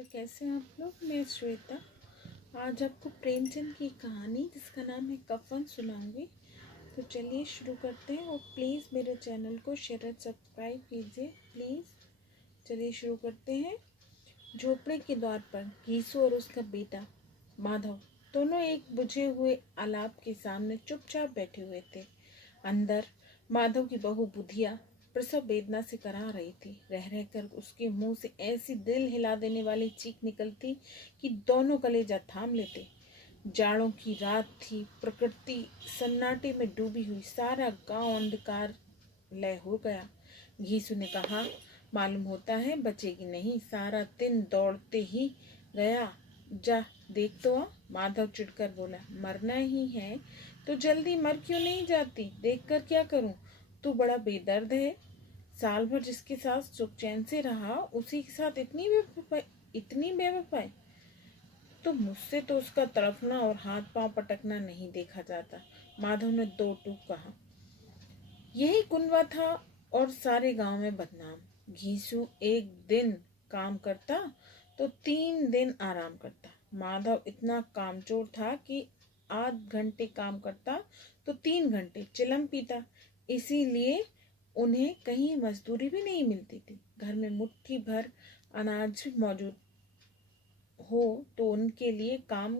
Hello, कैसे हैं आप लोग। मैं श्वेता आज आपको प्रेमचंद की कहानी जिसका नाम है कफन सुनाऊंगी। तो चलिए शुरू करते हैं और प्लीज़ मेरे चैनल को शेयर और सब्सक्राइब कीजिए प्लीज़। चलिए शुरू करते हैं। झोपड़े के द्वार पर घीसू और उसका बेटा माधव दोनों एक बुझे हुए आलाप के सामने चुपचाप बैठे हुए थे। अंदर माधव की बहू बुधिया प्रसव वेदना से करा रही थी। रह रहकर उसके मुंह से ऐसी दिल हिला देने वाली चीख निकलती कि दोनों कलेजा थाम लेते। जाड़ों की रात थी, प्रकृति सन्नाटे में डूबी हुई, सारा गांव अंधकार लय हो गया। घीसू ने कहा, मालूम होता है बचेगी नहीं, सारा दिन दौड़ते ही गया, जा देख तो आ। माधव चिढ़कर बोला, मरना ही है तो जल्दी मर क्यों नहीं जाती, देख कर क्या करूं। तू बड़ा बेदर्द है, साल भर जिसके साथ सुख चैन से रहा उसी के साथ इतनी बेवफाई। तो मुझसे तो उसका तड़पना और हाथ पांव पटकना नहीं देखा जाता। माधव ने दो टूक कहा। यही कुनवा था और सारे गांव में बदनाम। घीसू एक दिन काम करता तो 3 दिन आराम करता। माधव इतना कामचोर था कि आध घंटे काम करता तो 3 घंटे चिलम पीता। इसीलिए उन्हें कहीं मजदूरी भी नहीं मिलती थी। घर में मुट्ठी भर अनाज भी मौजूद हो तो उनके लिए काम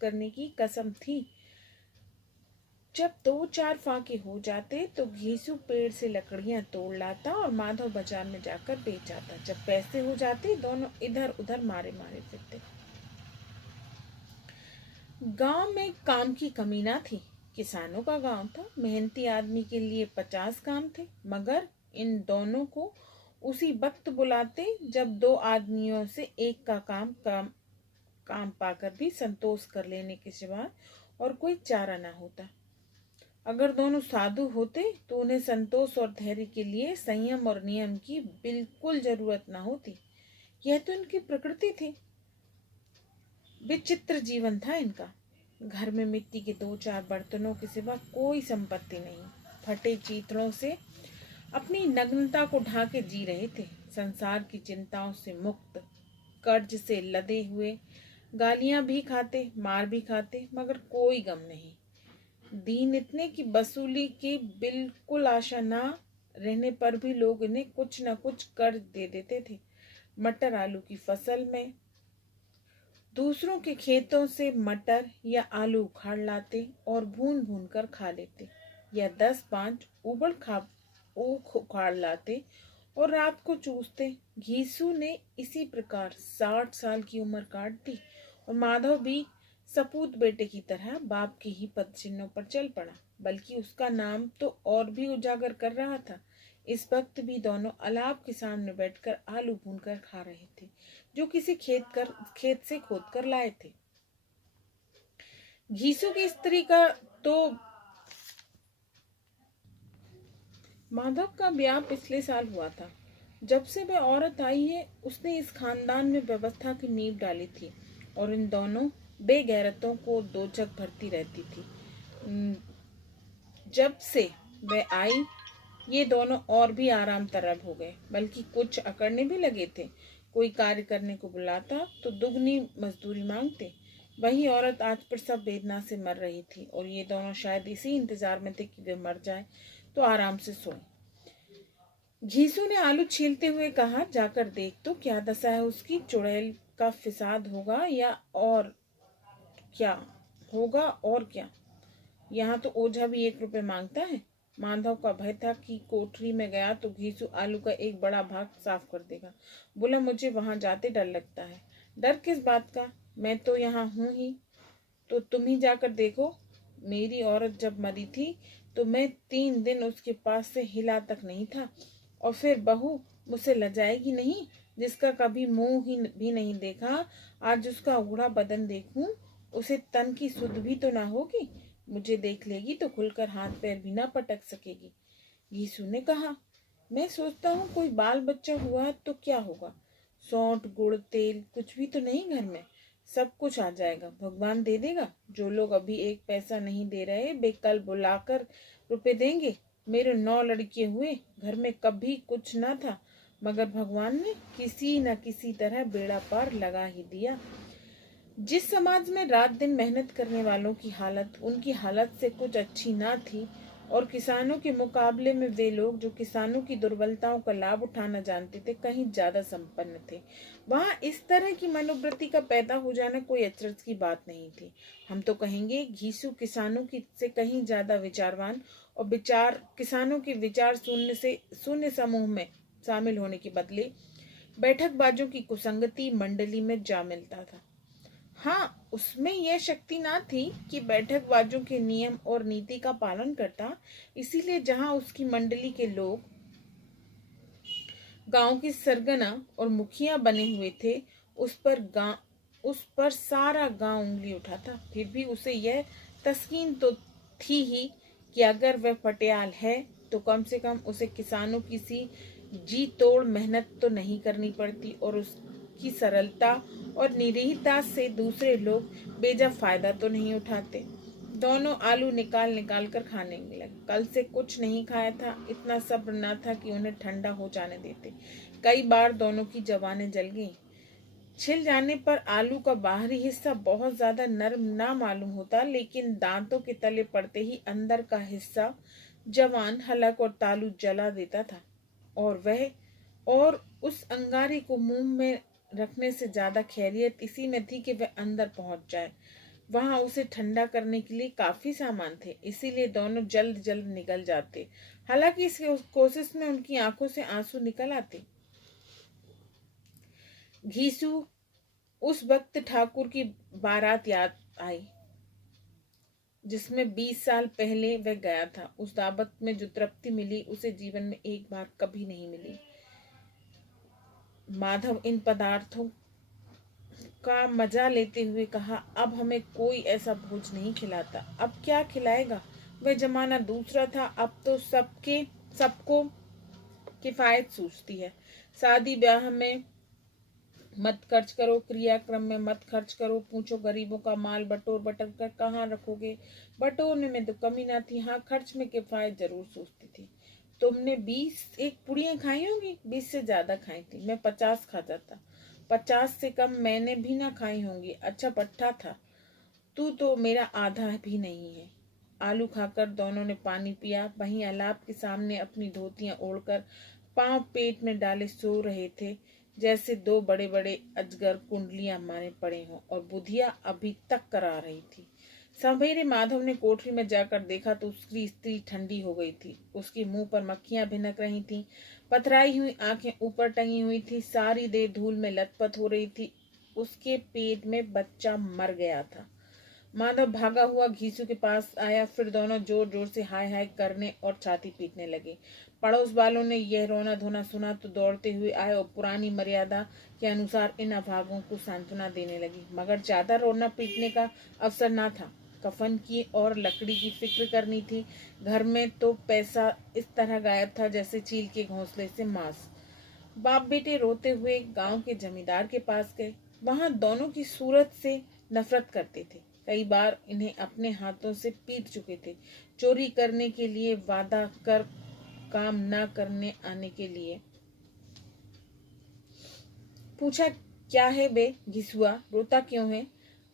करने की कसम थी। जब 2-4 फाके हो जाते तो घीसू पेड़ से लकड़ियां तोड़ लाता और माधव बाजार में जाकर बेच आता। जब पैसे हो जाते दोनों इधर उधर मारे मारे फिरते। गांव में काम की कमी ना थी। किसानों का गांव था, मेहनती आदमी के लिए 50 काम थे, मगर इन दोनों को उसी वक्त बुलाते जब 2 आदमियों से एक का काम पाकर भी संतोष कर लेने के सिवा और कोई चारा ना होता। अगर दोनों साधु होते तो उन्हें संतोष और धैर्य के लिए संयम और नियम की बिल्कुल जरूरत ना होती। यह तो इनकी प्रकृति थी। विचित्र जीवन था इनका। घर में मिट्टी के 2-4 बर्तनों के सिवा कोई संपत्ति नहीं। फटे चीथड़ों से अपनी नग्नता को ढाके जी रहे थे। संसार की चिंताओं से मुक्त, कर्ज से लदे हुए, गालियां भी खाते, मार भी खाते, मगर कोई गम नहीं। दीन इतने की वसूली की बिल्कुल आशा ना रहने पर भी लोग इन्हें कुछ न कुछ कर्ज दे देते थे। मटर आलू की फसल में दूसरों के खेतों से मटर या आलू उखाड़ लाते और भून भून कर खा लेते, या 10-5 ऊख उखाड़ लाते और रात को चूसते। घीसू ने इसी प्रकार 60 साल की उम्र काट दी और माधव भी सपूत बेटे की तरह बाप के ही पदचिन्हों पर चल पड़ा, बल्कि उसका नाम तो और भी उजागर कर रहा था। इस वक्त भी दोनों अलाप के सामने बैठकर आलू भूनकर खा रहे थे, जो किसी खेत से खोद कर लाए थे। घीसू की स्त्री का तो माधव का ब्याह पिछले साल हुआ था। जब से वह औरत आई है उसने इस खानदान में व्यवस्था की नींव डाली थी और इन दोनों बेगैरतों को दोचक भरती रहती थी। जब से वह आई ये दोनों और भी आराम तलब हो गए, बल्कि कुछ अकड़ने भी लगे थे। कोई कार्य करने को बुलाता तो दुगनी मजदूरी मांगते। वही औरत आज प्रसव वेदना से मर रही थी और ये दोनों शायद इसी इंतजार में थे कि वे मर जाए तो आराम से सोए। घीसू ने आलू छीलते हुए कहा, जाकर देख तो क्या दशा है उसकी। चुड़ैल का फिसाद होगा या और क्या होगा, और क्या। यहाँ तो ओझा भी 1 रुपये मांगता है। माधव का भय था कि कोठरी में गया तो घीसू आलू का एक बड़ा भाग साफ कर देगा। बोला, मुझे वहां जाते डर लगता है। डर किस बात का, मैं तो यहाँ हूँ ही। तो तुम ही जाकर देखो। मेरी औरत जब मरी थी तो मैं 3 दिन उसके पास से हिला तक नहीं था। और फिर बहू मुझसे लजाएगी नहीं, जिसका कभी मुंह ही भी नहीं देखा, आज उसका उगड़ा बदन देखूं, उसे तन की सुध भी तो ना होगी। मुझे देख लेगी तो खुलकर हाथ पैर भी ना पटक सकेगी। घीसू ने कहा, मैं सोचता हूँ कोई बाल बच्चा हुआ तो क्या होगा। सौंठ गुड़ तेल कुछ भी तो नहीं घर में, सब कुछ आ जाएगा, भगवान दे देगा। जो लोग अभी 1 पैसा नहीं दे रहे वे कल बुलाकर रुपए देंगे। मेरे 9 लड़के हुए, घर में कभी कुछ ना था, मगर भगवान ने किसी न किसी तरह बेड़ा पार लगा ही दिया। जिस समाज में रात दिन मेहनत करने वालों की हालत उनकी हालत से कुछ अच्छी ना थी और किसानों के मुकाबले में वे लोग जो किसानों की दुर्बलताओं का लाभ उठाना जानते थे कहीं ज्यादा संपन्न थे, वहां इस तरह की मनोवृत्ति का पैदा हो जाना कोई अचरज की बात नहीं थी। हम तो कहेंगे घीसू किसानों की से कहीं ज्यादा विचारवान और विचार किसानों के विचार शून्य समूह में शामिल होने के बदले बैठकबाजों की कुसंगति मंडली में जा मिलता था। हाँ, उसमें यह शक्ति ना थी कि बैठकबाजों के नियम और नीति का पालन करता, इसीलिए जहां उसकी मंडली के लोग गांव की सरगना और मुखिया बने हुए थे, उस पर सारा गांव उंगली उठाता। फिर भी उसे यह तस्कीन तो थी ही कि अगर वह पटियाल है तो कम से कम उसे किसानों की सी जी तोड़ मेहनत तो नहीं करनी पड़ती और उसकी सरलता और निरीहता से दूसरे लोग बेजा फायदा तो नहीं उठाते। दोनों आलू निकाल निकाल कर खाने लगे। कल से कुछ नहीं खाया था, इतना सब्र न था कि उन्हें ठंडा हो जाने देते। कई बार दोनों की जबानें जल गईं। छिल जाने पर आलू का बाहरी हिस्सा बहुत ज्यादा नरम ना मालूम होता, लेकिन दांतों के तले पड़ते ही अंदर का हिस्सा जवान हलक और तालू जला देता था और उस अंगारे को मुंह में रखने से ज्यादा खैरियत इसी में थी कि वह अंदर पहुंच जाए। वहां उसे ठंडा करने के लिए काफी सामान थे, इसीलिए दोनों जल्द जल्द निकल जाते। हालांकि इस कोशिश में उनकी आंखों से आंसू निकल आते। घीसू उस वक्त ठाकुर की बारात याद आई जिसमें 20 साल पहले वह गया था। उस दावत में जो तृप्ति मिली उसे जीवन में एक बार कभी नहीं मिली। माधव इन पदार्थों का मजा लेते हुए कहा, अब हमें कोई ऐसा भोज नहीं खिलाता। अब क्या खिलाएगा? वह जमाना दूसरा था। अब तो सबको किफायत सूझती है। शादी ब्याह में मत खर्च करो, क्रियाक्रम में मत खर्च करो, पूछो गरीबों का माल बटोर बटर कर कहाँ रखोगे। बटोरने में तो कमी ना थी, हाँ खर्च में किफायत जरूर सूझती थी। तुमने 21 पुड़ियां खाई होंगी? 20 से ज्यादा खाई थी। मैं 50 खाता था। 50 से कम मैंने भी ना खाई होंगी। अच्छा पट्टा था। तू तो मेरा आधा भी नहीं है। आलू खाकर दोनों ने पानी पिया। वहीं अलाप के सामने अपनी धोतियां ओढ़कर पांव पेट में डाले सो रहे थे, जैसे दो बड़े बड़े अजगर कुंडलियां मारे पड़े हों और बुधिया अभी तक करा रही थी। सवेरे माधव ने कोठरी में जाकर देखा तो उसकी स्त्री ठंडी हो गई थी। उसके मुंह पर मक्खियां भिनक रही थीं, पथराई हुई आंखें ऊपर टंगी हुई थी, सारी देह धूल में लथपथ हो रही थी। उसके पेट में बच्चा मर गया था। माधव भागा हुआ घीसू के पास आया, फिर दोनों जोर जोर से हाय हाय करने और छाती पीटने लगे। पड़ोस वालों ने यह रोना धोना सुना तो दौड़ते हुए आए और पुरानी मर्यादा के अनुसार इन अभागों को सांत्वना देने लगी। मगर ज्यादा रोना पीटने का अवसर ना था। कफन की और लकड़ी की फिक्र करनी थी। घर में तो पैसा इस तरह गायब था जैसे चील के घोंसले से मांस। बाप बेटे रोते हुए गांव के जमींदार के पास गए। वहां दोनों की सूरत से नफरत करते थे। कई बार इन्हें अपने हाथों से पीट चुके थे। चोरी करने के लिए वादा कर काम न करने आने के लिए। पूछा, क्या है बे घिसुआ, रोता क्यों है?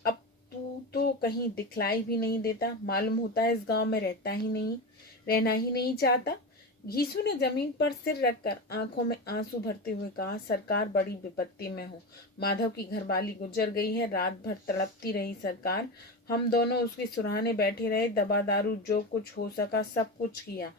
अब तू तो कहीं दिखलाई भी नहीं देता। मालूम होता है इस गांव में रहना ही नहीं चाहता। घीसू ने जमीन पर सिर रखकर आंखों में आंसू भरते हुए कहा, सरकार बड़ी विपत्ति में हो। माधव की घरवाली गुजर गई है। रात भर तड़पती रही सरकार। हम दोनों उसके सुराहने बैठे रहे। दवा दारू जो कुछ हो सका सब कुछ किया।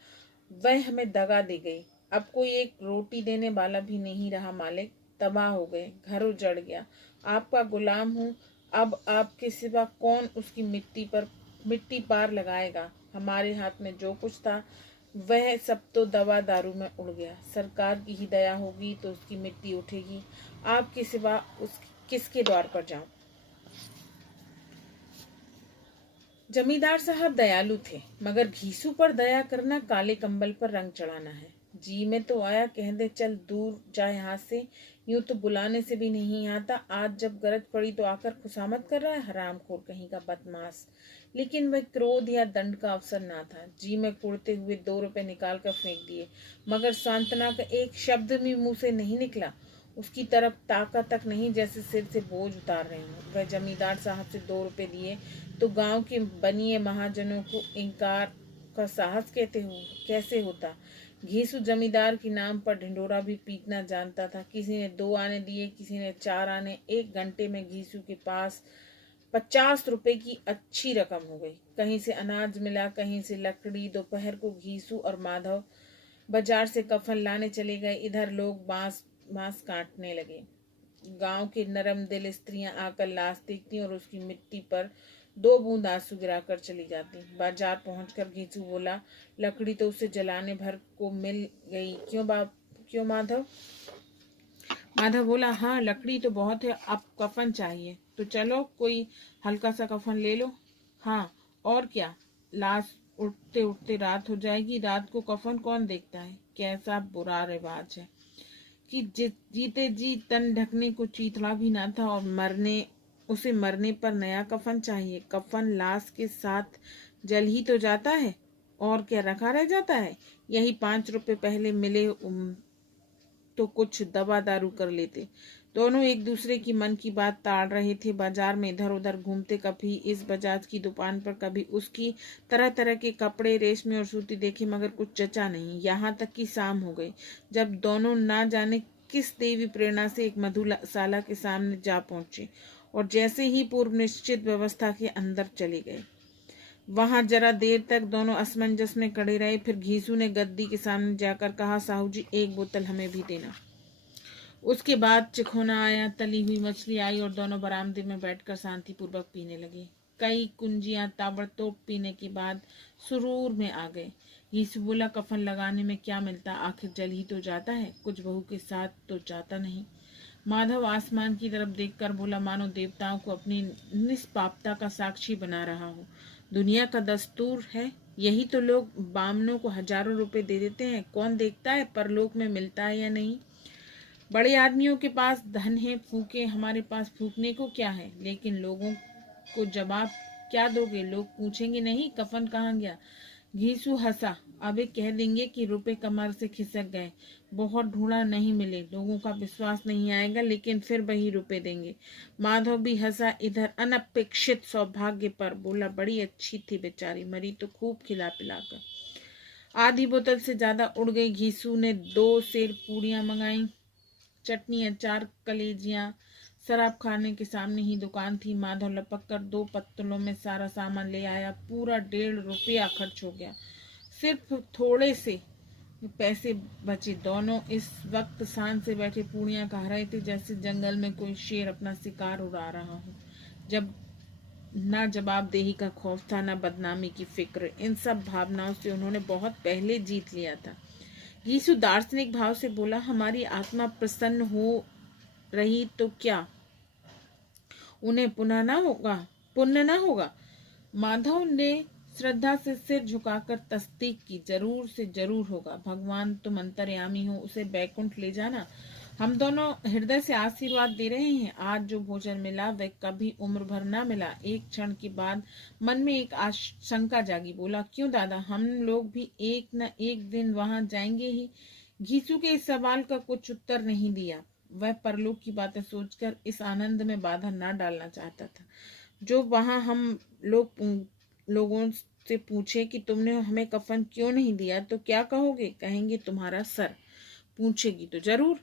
वह हमें दगा दे गई। अब कोई एक रोटी देने वाला भी नहीं रहा मालिक। तबाह हो गए, घर उजड़ गया। आपका गुलाम हूँ। अब आपके सिवा कौन उसकी मिट्टी पार लगाएगा? हमारे हाथ में जो कुछ था वह सब तो दवा दारू में उड़ गया। सरकार की ही दया होगी तो उसकी मिट्टी उठेगी। आपके सिवा किसके द्वार पर जाऊं? जमींदार साहब दयालु थे, मगर घीसू पर दया करना काले कंबल पर रंग चढ़ाना है। जी में तो आया, कह दे चल दूर जा यहाँ से। यूं तो बुलाने से भी नहीं आता, आज जब गरज पड़ी तो आकर खुशामद कर रहा है, हरामखोर कहीं का बदमाश। लेकिन वह क्रोध या दंड का अवसर ना था। जी में कुड़ते हुए 2 रुपए निकाल कर फेंक दिए, मगर सांत्वना का एक शब्द भी मुंह से नहीं निकला। उसकी तरफ ताका तक नहीं, जैसे सिर से बोझ उतार रहे हों। वह जमींदार साहब से 2 रुपए लिए तो गांव के बनिए महाजनों को इनकार का साहस कैसे होता। घीसू जमींदार के नाम पर ढिंढोरा भी पीटना जानता था। किसी ने 2 आने दिए, किसी ने 4 आने। 1 घंटे में घीसू के पास 50 रुपए की अच्छी रकम हो गई। कहीं से अनाज मिला, कहीं से लकड़ी। दोपहर को घीसू और माधव बाजार से कफन लाने चले गए। इधर लोग बांस बांस काटने लगे। गांव के नरम दिल स्त्रियां आकर लाश देखती और उसकी मिट्टी पर 2 बूंद आंसू गिराकर चली जाती। बाजार पहुंचकर घींचू बोला, लकड़ी तो उसे जलाने भर को मिल गई, क्यों माधव? माधव बोला, हाँ लकड़ी तो बहुत है, अब कफन चाहिए तो चलो कोई हल्का सा कफन ले लो। हाँ और क्या, लाश उठते उठते रात हो जाएगी, रात को कफन कौन देखता है? कैसा बुरा रिवाज है कि जीते जी तन ढकने को चीथड़ा भी ना था और मरने पर नया कफन चाहिए। कफन लाश के साथ जल ही तो जाता है और क्या रखा रह जाता है। यही 5 रुपए पहले मिले तो कुछ दवा दारू कर लेते। दोनों एक दूसरे की मन की बात ताड़ रहे थे। बाजार में इधर उधर घूमते, कभी इस बजाज की दुकान पर, कभी उसकी। तरह तरह के कपड़े, रेशमी और सूती देखे, मगर कुछ जचा नहीं। यहाँ तक कि शाम हो गई, जब दोनों ना जाने किस देवी प्रेरणा से एक मधुशाला के सामने जा पहुंचे और जैसे ही पूर्व निश्चित व्यवस्था के अंदर चले गए। वहां जरा देर तक दोनों असमंजस में खड़े रहे। फिर घीसू ने गद्दी के सामने जाकर कहा, साहू जी 1 बोतल हमें भी देना। उसके बाद चिखोना आया, तली हुई मछली आई और दोनों बरामदे में बैठकर शांतिपूर्वक पीने लगे। कई कुंजियां ताबड़तोड़ पीने के बाद सुरूर में आ गए। घीसू बोला, कफन लगाने में क्या मिलता, आखिर जल ही तो जाता है, कुछ बहू के साथ तो जाता नहीं। माधव आसमान की तरफ देखकर बोला, मानो देवताओं को अपनी निष्पापता का साक्षी बना रहा हो। दुनिया का दस्तूर है यही तो, लोग बामनों को हजारों रुपए दे देते हैं, कौन देखता है परलोक में मिलता है या नहीं। बड़े आदमियों के पास धन है, फूके, हमारे पास फूकने को क्या है। लेकिन लोगों को जवाब क्या दोगे? लोग पूछेंगे नहीं कफन कहाँ गया। घीसू हंसा, अबे कह देंगे कि रुपए कमर से खिसक गए, बहुत ढूंढा नहीं मिले, लोगों का विश्वास नहीं आएगा, लेकिन फिर वही रुपए देंगे। माधव भी हंसा, इधर अनपेक्षित सौभाग्य पर। बोला, बड़ी अच्छी थी बेचारी, मरी तो खूब खिला पिलाकर। आधी बोतल से ज्यादा उड़ गई। घीसू ने 2 सेर पूड़ियां मंगाई, चटनी, अचार, कलेजियां। शराब खाने के सामने ही दुकान थी। माधव लपक कर 2 पत्तलों में सारा सामान ले आया। पूरा 1.5 रुपया खर्च हो गया। सिर्फ थोड़े से पैसे बचे। दोनों इस वक्त शान से बैठे पूड़ियां खा रहे थे, जैसे जंगल में कोई शेर अपना शिकार उड़ा रहा हो। जब ना जवाबदेही का खौफ था, ना बदनामी की फिक्र। इन सब भावनाओं से उन्होंने बहुत पहले जीत लिया था। यीशु दार्शनिक भाव से बोला, हमारी आत्मा प्रसन्न हो रही तो क्या उन्हें पुण्य ना होगा? माधव ने श्रद्धा से सिर झुकाकर तस्दीक की, जरूर से जरूर होगा। भगवान तुम अंतर्यामी हो, उसे बैकुंठ ले जाना। हम दोनों हृदय से आशीर्वाद दे रहे हैं। आज जो भोजन मिला वह कभी उम्र भर ना मिला। एक क्षण के बाद मन में एक आशंका जागी। बोला, क्यों दादा, हम लोग भी एक न एक दिन वहां जाएंगे ही। घीसू के इस सवाल का कुछ उत्तर नहीं दिया। वह परलोक की बातें सोचकर इस आनंद में बाधा ना डालना चाहता था। जो वहां हम लोगों से पूछे कि तुमने हमें कफन क्यों नहीं दिया तो क्या कहोगे? कहेंगे तुम्हारा सर। पूछेगी तो जरूर,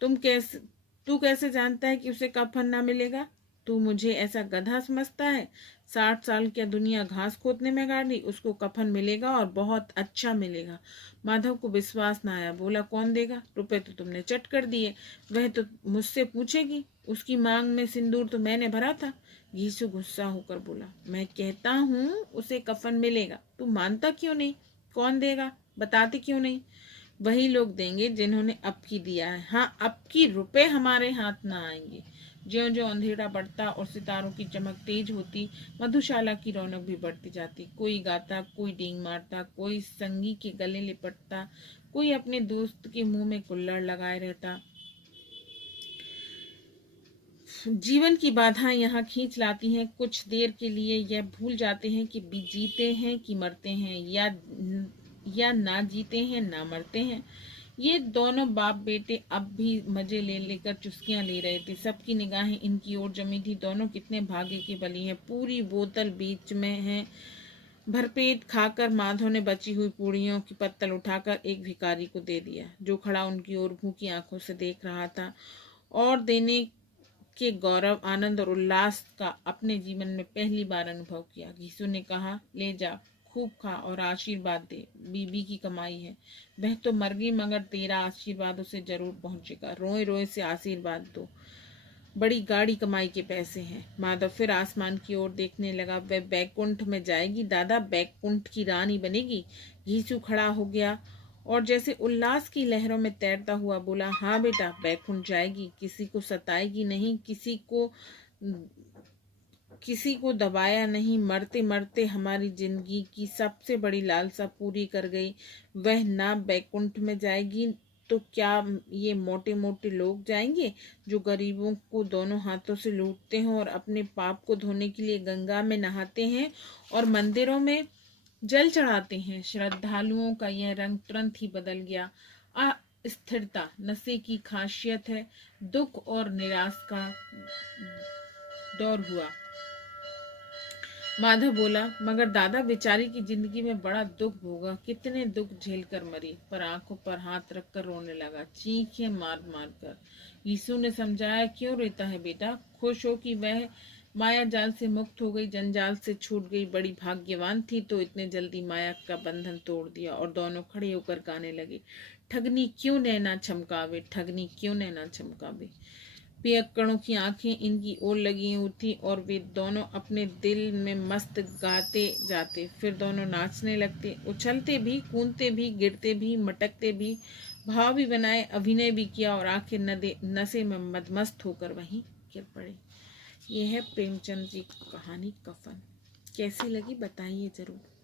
तू कैसे जानता है कि उसे कफन ना मिलेगा? तू मुझे ऐसा गधा समझता है? 60 साल क्या दुनिया घास खोदने में गाड़ दी, उसको कफन मिलेगा और बहुत अच्छा मिलेगा। माधव को विश्वास न आया। बोला, कौन देगा? रुपए तो तुमने चट कर दिए, वह तो मुझसे पूछेगी। उसकी मांग में सिंदूर तो मैंने भरा था। घीसू गुस्सा होकर बोला, मैं कहता हूँ उसे कफन मिलेगा, तू मानता क्यों नहीं? कौन देगा, बताते क्यों नहीं? वही लोग देंगे जिन्होंने अब की दिया है। हाँ, अब की रुपए हमारे हाथ ना आएंगे। ज्यों ज्यों अंधेरा बढ़ता और सितारों की चमक तेज होती, मधुशाला की रौनक भी बढ़ती जाती। कोई गाता, कोई डींग मारता, कोई संगी के गले लिपटता, कोई अपने दोस्त के मुंह में कुल्हड़ लगाए रहता। जीवन की बाधाएं यहाँ खींच लाती हैं। कुछ देर के लिए यह भूल जाते हैं कि जीते हैं कि मरते हैं, या ना जीते हैं ना मरते हैं। ये दोनों बाप बेटे अब भी मजे ले लेकर चुस्कियां ले रहे थे। सबकी निगाहें इनकी ओर जमी थी। दोनों कितने भाग्य के बली हैं। पूरी बोतल बीच में है। भरपेट खाकर माधव ने बची हुई पूड़ियों की पत्तल उठाकर एक भिखारी को दे दिया, जो खड़ा उनकी ओर भूखी आंखों से देख रहा था। और देने के गौरव, आनंद और उल्लास का अपने जीवन में पहली बार अनुभव किया। घीसू ने कहा, ले जा, खूब खा और आशीर्वाद दे। बीबी की कमाई है, वह तो मर गई, मगर तेरा आशीर्वाद उसे जरूर पहुंचेगा। रोए रोए से आशीर्वाद दो, बड़ी गाड़ी कमाई के पैसे हैं। माधव फिर आसमान की ओर देखने लगा। वह बैकुंठ में जाएगी दादा, बैकुंठ की रानी बनेगी। घीसू खड़ा हो गया और जैसे उल्लास की लहरों में तैरता हुआ बोला, हाँ बेटा, बैकुंठ जाएगी, किसी को सताएगी नहीं, किसी को दबाया नहीं। मरते मरते हमारी जिंदगी की सबसे बड़ी लालसा पूरी कर गई। वह ना बैकुंठ में जाएगी तो क्या ये मोटे मोटे लोग जाएंगे, जो गरीबों को दोनों हाथों से लूटते हैं और अपने पाप को धोने के लिए गंगा में नहाते हैं और मंदिरों में जल चढ़ाते हैं। श्रद्धालुओं का यह रंग तुरंत ही बदल गया। अस्थिरता नशे की खासियत है। दुख और निराश का दौर हुआ। माधव बोला, मगर दादा, बेचारी की जिंदगी में बड़ा दुख भोगा, कितने दुख झेल कर मरी। पर आंखों पर हाथ रखकर रोने लगा, चीखें मार मार कर। यीशु ने समझाया, क्यों रोता है बेटा, खुश हो कि वह माया जाल से मुक्त हो गई, जंजाल से छूट गई। बड़ी भाग्यवान थी तो इतने जल्दी माया का बंधन तोड़ दिया। और दोनों खड़े होकर गाने लगे, ठगनी क्यों नैना चमकावे, ठगनी क्यों नैना चमकावे। पियक्कड़ों की आंखें इनकी ओर लगी हुई थी और वे दोनों अपने दिल में मस्त गाते जाते। फिर दोनों नाचने लगते, उछलते भी, कूदते भी, गिरते भी, मटकते भी, भाव भी बनाए, अभिनय भी किया और आखिर नशे में मदमस्त होकर वहीं गिर पड़े। यह है प्रेमचंद जी की कहानी कफन। कैसी लगी बताइए जरूर।